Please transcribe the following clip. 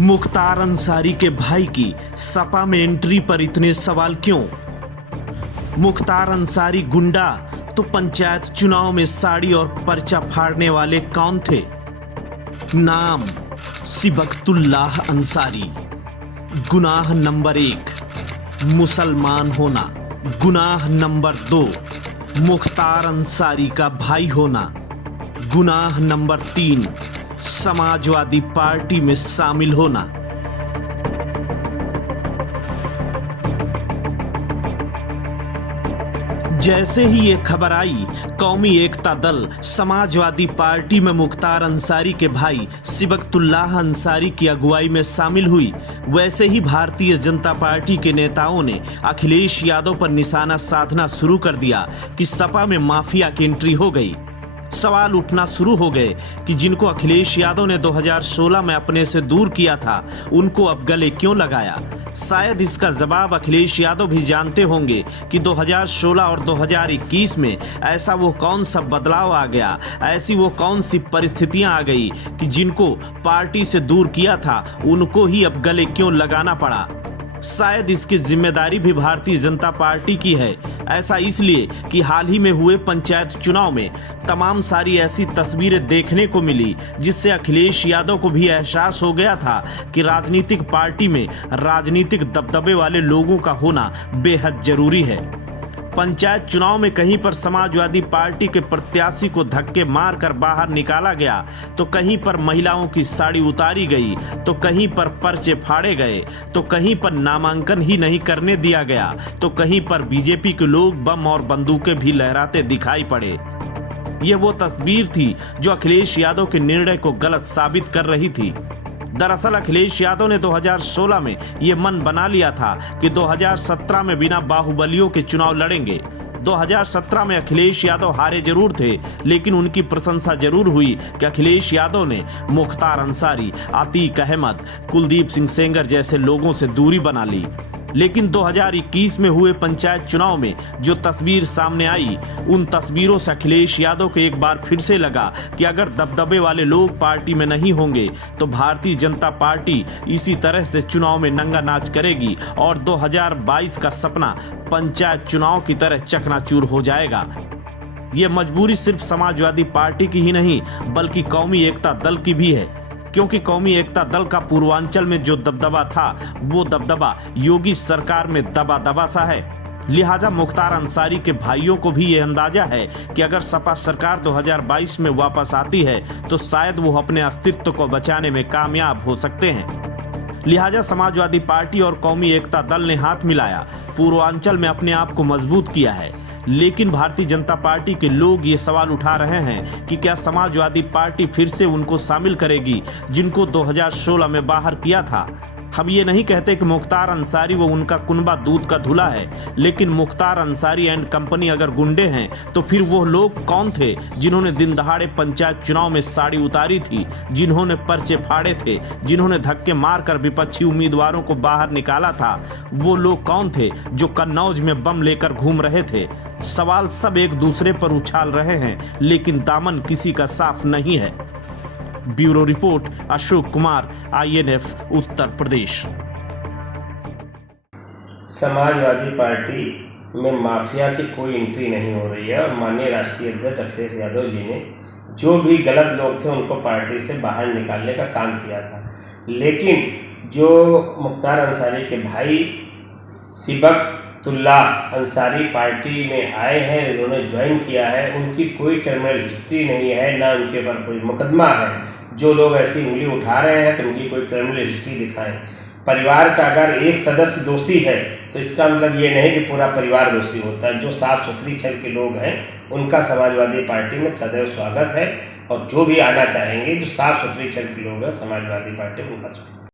मुख्तार अंसारी के भाई की सपा में एंट्री पर इतने सवाल क्यों? मुख्तार अंसारी गुंडा तो पंचायत चुनाव में साड़ी और पर्चा फाड़ने वाले कौन थे? नाम सिबकतुल्लाह अंसारी। गुनाह नंबर 1 मुसलमान होना। गुनाह नंबर 2 मुख्तार अंसारी का भाई होना। गुनाह नंबर 3 समाजवादी पार्टी में शामिल होना। जैसे ही ये खबर आई, कौमी एकता दल समाजवादी पार्टी में मुख्तार अंसारी के भाई सिबकतुल्लाह अंसारी की अगुवाई में शामिल हुई, वैसे ही भारतीय जनता पार्टी के नेताओं ने अखिलेश यादव पर निशाना साधना शुरू कर दिया कि सपा में माफिया की एंट्री हो गई। सवाल उठना शुरू हो गए कि जिनको अखिलेश यादव ने 2016 में अपने से दूर किया था, उनको अब गले क्यों लगाया। शायद इसका जवाब अखिलेश यादव भी जानते होंगे कि 2016 और 2021 में ऐसा वो कौन सा बदलाव आ गया, ऐसी वो कौन सी परिस्थितियां आ गई कि जिनको पार्टी से दूर किया था, उनको ही अब गले क्यों लगाना पड़ा। शायद इसकी जिम्मेदारी भी भारतीय जनता पार्टी की है। ऐसा इसलिए कि हाल ही में हुए पंचायत चुनाव में तमाम सारी ऐसी तस्वीरें देखने को मिली जिससे अखिलेश यादव को भी एहसास हो गया था कि राजनीतिक पार्टी में राजनीतिक दबदबे वाले लोगों का होना बेहद जरूरी है। पंचायत चुनाव में कहीं पर समाजवादी पार्टी के प्रत्याशी को धक्के मारकर बाहर निकाला गया, तो कहीं पर महिलाओं की साड़ी उतारी गई, तो कहीं पर पर्चे फाड़े गए, तो कहीं पर नामांकन ही नहीं करने दिया गया, तो कहीं पर बीजेपी के लोग बम और बंदूकें भी लहराते दिखाई पड़े। ये वो तस्वीर थी जो अखिलेश यादव के निर्णय को गलत साबित कर रही थी। दरअसल अखिलेश यादव ने 2016 में ये मन बना लिया था कि 2017 में बिना बाहुबलियों के चुनाव लड़ेंगे। 2017 में अखिलेश यादव हारे जरूर थे, लेकिन उनकी प्रशंसा जरूर हुई कि अखिलेश यादव ने मुख्तार अंसारी, अतीक अहमद, कुलदीप सिंह सेंगर जैसे लोगों से दूरी बना ली। लेकिन 2021 में हुए पंचायत चुनाव में जो तस्वीर सामने आई, उन तस्वीरों से अखिलेश यादव को एक बार फिर से लगा कि अगर दबदबे वाले लोग पार्टी में नहीं होंगे तो भारतीय जनता पार्टी इसी तरह से चुनाव में नंगा नाच करेगी और 2022 का सपना पंचायत चुनाव की तरह चकनाचूर हो जाएगा। ये मजबूरी सिर्फ समाजवादी पार्टी की ही नहीं बल्कि कौमी एकता दल की भी है, क्योंकि कौमी एकता दल का पूर्वांचल में जो दबदबा था, वो दबदबा योगी सरकार में दबा दबा सा है। लिहाजा मुख्तार अंसारी के भाइयों को भी ये अंदाजा है कि अगर सपा सरकार 2022 में वापस आती है तो शायद वो अपने अस्तित्व को बचाने में कामयाब हो सकते हैं। लिहाजा समाजवादी पार्टी और कौमी एकता दल ने हाथ मिलाया, पूर्वांचल में अपने आप को मजबूत किया है। लेकिन भारतीय जनता पार्टी के लोग ये सवाल उठा रहे हैं कि क्या समाजवादी पार्टी फिर से उनको शामिल करेगी जिनको 2016 में बाहर किया था। हम ये नहीं कहते कि मुख्तार अंसारी वो उनका कुनबा दूध का धुला है, लेकिन मुख्तार अंसारी एंड कंपनी अगर गुंडे हैं तो फिर वो लोग कौन थे जिन्होंने दिन दहाड़े पंचायत चुनाव में साड़ी उतारी थी, जिन्होंने पर्चे फाड़े थे, जिन्होंने धक्के मारकर विपक्षी उम्मीदवारों को बाहर निकाला था। वो लोग कौन थे जो कन्नौज में बम लेकर घूम रहे थे। सवाल सब एक दूसरे पर उछाल रहे हैं, लेकिन दामन किसी का साफ नहीं है। Bureau report, Ashok Kumar, INF, Uttar Pradesh. Samajwadi party में माफिया की कोई एंट्री नहीं हो रही है और माननीय राष्ट्रीय अध्यक्ष अखिलेश यादव जी ने जो भी गलत लोग थे उनको पार्टी से बाहर निकालने का काम किया था। लेकिन जो मुख्तार अंसारी के भाई सिबकतुल्लाह अंसारी पार्टी में आए हैं, उन्होंने ज्वाइन किया है, उनकी कोई क्रिमिनल हिस्ट्री नहीं है, ना उनके पर कोई मुकदमा है। जो लोग ऐसी उंगली उठा रहे हैं तो उनकी कोई क्रिमिनल हिस्ट्री दिखाएं। परिवार का अगर एक सदस्य दोषी है तो इसका मतलब ये नहीं कि पूरा परिवार दोषी होता है। जो साफ सुथरी छल के लोग हैं उनका समाजवादी पार्टी में सदैव स्वागत है, और जो भी आना चाहेंगे जो साफ सुथरी छल के लोग हैं समाजवादी पार्टी उनका स्वागत।